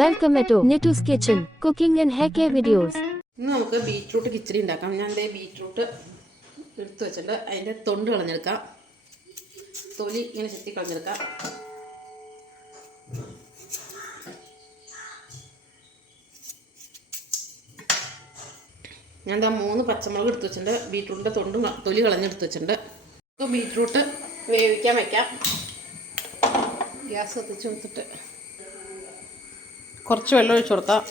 Welcome to Nettoos kitchen cooking and hair care videos ഇന്ന് നമുക്ക് beetroot കിച്ചടി ഉണ്ടാക്കാം. ഞാൻ ദേ ബീറ്റ്റൂട്ട് എടുത്ത് വെച്ചിട്ട് അതിന്റെ തൊണ്ട് കളഞ്ഞെടുക്കാം. തൊലി ഇങ്ങനെ ചെത്തി കളഞ്ഞെടുക്കാം. ഞാൻ ദാ മൂന്ന് പച്ചമുളക് എടുത്ത് വെച്ചിട്ടുണ്ട്. ബീറ്റ്റൂട്ടിന്റെ തൊണ്ടും തൊലി കളഞ്ഞെടുത്ത് വെച്ചിട്ടുണ്ട്. നമുക്ക് ബീറ്റ്റൂട്ട് വേവിക്കാൻ വെക്കാം. ഗ്യാസ് കത്തിച്ച് കൊടുത്തിട്ട്. കുറച്ച് വെള്ളം ഒഴിച്ച് കൊടുക്കാം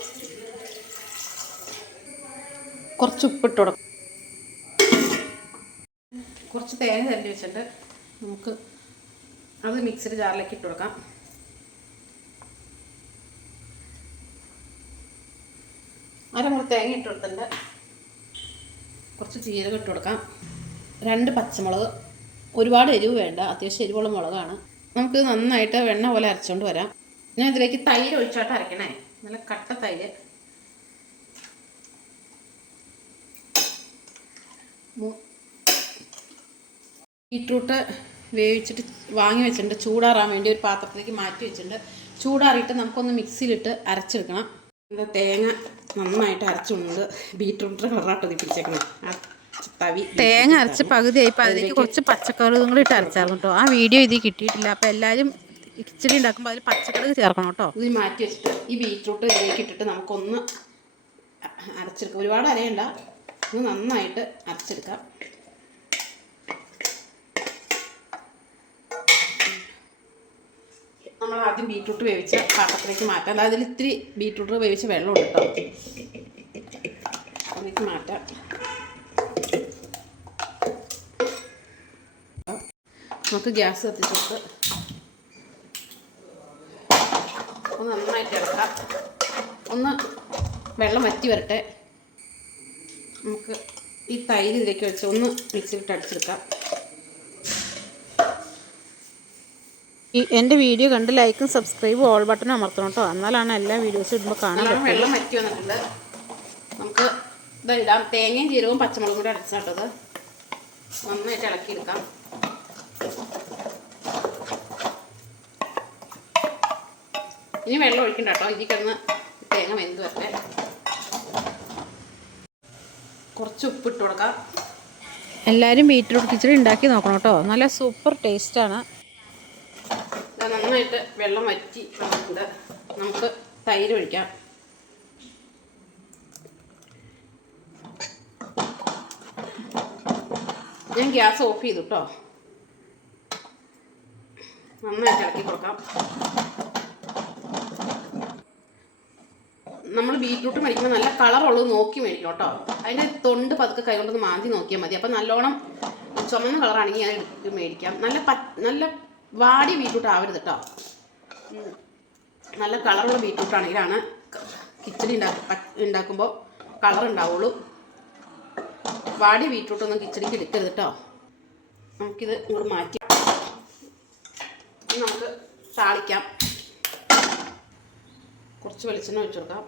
കുറച്ച് ഉപ്പിട്ട് കൊടുക്കാം. കുറച്ച് തേങ്ങ തല്ലി വെച്ചിട്ട് നമുക്ക് അത് മിക്സിയുടെ ജാറിലേക്ക് ഇട്ട് കൊടുക്കാം. അരമുറി തേങ്ങ ഇട്ട് കൊടുത്തിട്ടുണ്ട്. കുറച്ച് ജീരകം ഇട്ട് കൊടുക്കാം. രണ്ട് പച്ചമുളക് ഒരുപാട് എരിവ് വേണ്ട. അത്യാവശ്യം എരിവുള്ള മുളകാണ്. നമുക്ക് നന്നായിട്ട് വെണ്ണ പോലെ അരച്ചുകൊണ്ട് വരാം. ഞാൻ ഇതിലേക്ക് തൈര് ഒഴിച്ചോട്ട് അരക്കണേ. നല്ല കട്ട തൈര്. ബീട്രൂട്ട് വേവിച്ചിട്ട് വാങ്ങി വെച്ചിട്ടുണ്ട്. ചൂടാറാൻ വേണ്ടി ഒരു പാത്രത്തിലേക്ക് മാറ്റി വെച്ചിട്ടുണ്ട്. ചൂടാറിയിട്ട് നമുക്കൊന്ന് മിക്സിയിലിട്ട് അരച്ചെടുക്കണം. എന്താ തേങ്ങ നന്നായിട്ട് അരച്ചുകൊണ്ട് ബീട്രൂട്ട് കളറാട്ട് പിടിച്ചേക്കണം. ആ തവി തേങ്ങ അരച്ച് പകുതിയായി അതിലേക്ക് കുറച്ച് പച്ചക്കറികളും കൂടി ഇട്ട് അരച്ചായിരുന്നു കേട്ടോ. ആ വീഡിയോ ഇതിൽ കിട്ടിയിട്ടില്ല. അപ്പോൾ എല്ലാവരും ഇച്ചിരി ഉണ്ടാക്കുമ്പോൾ അതിൽ പച്ചക്കറി ചേർക്കണം കേട്ടോ. ഇത് മാറ്റി വെച്ചിട്ട് ഈ ബീറ്റ്റൂട്ട് ഇതിലേക്ക് ഇട്ടിട്ട് നമുക്കൊന്ന് അരച്ചെടുക്കാം. ഒരുപാട് അരയണ്ട. ഇത് നന്നായിട്ട് അരച്ചെടുക്കാം. നമ്മൾ ആദ്യം ബീറ്റ്റൂട്ട് വേവിച്ച പാത്രത്തിലേക്ക് മാറ്റാം. അതായത് ഇത്തിരി ബീറ്റ്റൂട്ട് വേവിച്ച വെള്ളം ഉണ്ട് അതിലേക്ക് മാറ്റാം. നമുക്ക് ഗ്യാസ് കത്തിച്ചിട്ട് ഒന്ന് നന്നായിട്ട് ഇളക്കാം. ഒന്ന് വെള്ളം വറ്റി വരട്ടെ. നമുക്ക് ഈ തൈര് ഇതിലേക്ക് വെച്ച് ഒന്ന് മിക്സിയിലിട്ട് അടിച്ചെടുക്കാം. ഈ എന്റെ വീഡിയോ കണ്ട് ലൈക്കും സബ്സ്ക്രൈബും ഓൾ ബട്ടണും അമർത്തണം കേട്ടോ. എന്നാലാണ് എല്ലാ വീഡിയോസും ഇടുമ്പോൾ കാണാൻ വെള്ളം വറ്റി വന്നിട്ടുണ്ട്. നമുക്ക് ഇതാ ഇടാം തേങ്ങയും ജീരകവും പച്ചമുളകും കൂടി അടച്ചിട്ടത് നന്നായിട്ട് ഇളക്കിയെടുക്കാം. ഇനി വെള്ളം ഒഴിക്കണ്ട കേട്ടോ. ഇനി കിടന്ന് തേങ്ങ വെന്ത് വരട്ടെ. കുറച്ച് ഉപ്പിട്ട് കൊടുക്കാം. എല്ലാവരും ബീറ്റ്റൂട്ട് കിച്ചടി ഉണ്ടാക്കി നോക്കണം കേട്ടോ. നല്ല സൂപ്പർ ടേസ്റ്റാണ് നന്നായിട്ട് വെള്ളം വറ്റി വന്നിട്ടുണ്ട്. നമുക്ക് തൈര് ഒഴിക്കാം. ഞാൻ ഗ്യാസ് ഓഫ് ചെയ്തു കേട്ടോ. നന്നായിട്ട് ഇളക്കി കൊടുക്കാം. നമ്മൾ ബീറ്റ്റൂട്ട് മേടിക്കുമ്പോൾ നല്ല കളറുള്ളത് നോക്കി മേടിക്കും കേട്ടോ. അതിന്റെ തൊണ്ട് പതുക്കെ കൈകൊണ്ടൊന്ന് മാന്തി നോക്കിയാൽ മതി. അപ്പം നല്ലോണം ചുമന്ന കളറാണെങ്കിൽ എടുത്ത് മേടിക്കാം. നല്ല പ നല്ല വാടി ബീറ്റ്റൂട്ട് ആവരുത് കേട്ടോ. നല്ല കളറുള്ള ബീറ്റ്റൂട്ട് ആണെങ്കിലാണ് കിച്ചടി ഉണ്ടാക്ക ഉണ്ടാക്കുമ്പോൾ കളർ ഉണ്ടാവുള്ളൂ. വാടി ബീറ്റ്റൂട്ടൊന്നും കിച്ചടിക്ക് എടുക്കരുത് കേട്ടോ. നമുക്കിത് ഇങ്ങോട്ട് മാറ്റി. നമുക്ക് താളിക്കാം. കുറച്ച് വെളിച്ചെണ്ണ വെച്ചു കൊടുക്കാം.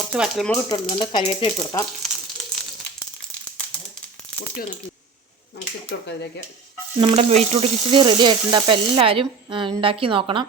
കുറച്ച് വറ്റൽമുളക് ഇട്ട് കൊടുക്കുന്നുണ്ട് കരിവേപ്പില ഇട്ട് കൊടുക്കാം. പൊട്ടി വന്നിട്ടുണ്ട്. നമുക്ക് ഇട്ട് കൊടുക്കാം ഇതിലേക്ക്. നമ്മുടെ ബീറ്റ്റൂട്ട് കിച്ചടി റെഡി ആയിട്ടുണ്ട്. അപ്പോൾ എല്ലാവരും ഉണ്ടാക്കി നോക്കണം.